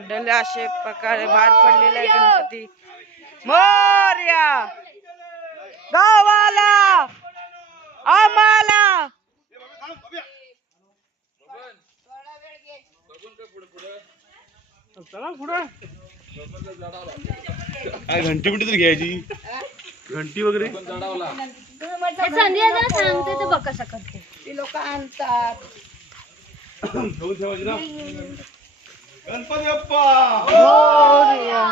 मंडळी अशा प्रकारे बाहेर पडलेला आहे गणपती मोरया गावाला आम्हाला काय घंटी बिंटी तरी घ्यायची घंटी वगैरे सांगते ते बघ कसं करते ती लोक आणतात घेऊन ठेवायची ना गणपती बाप्पा मोरया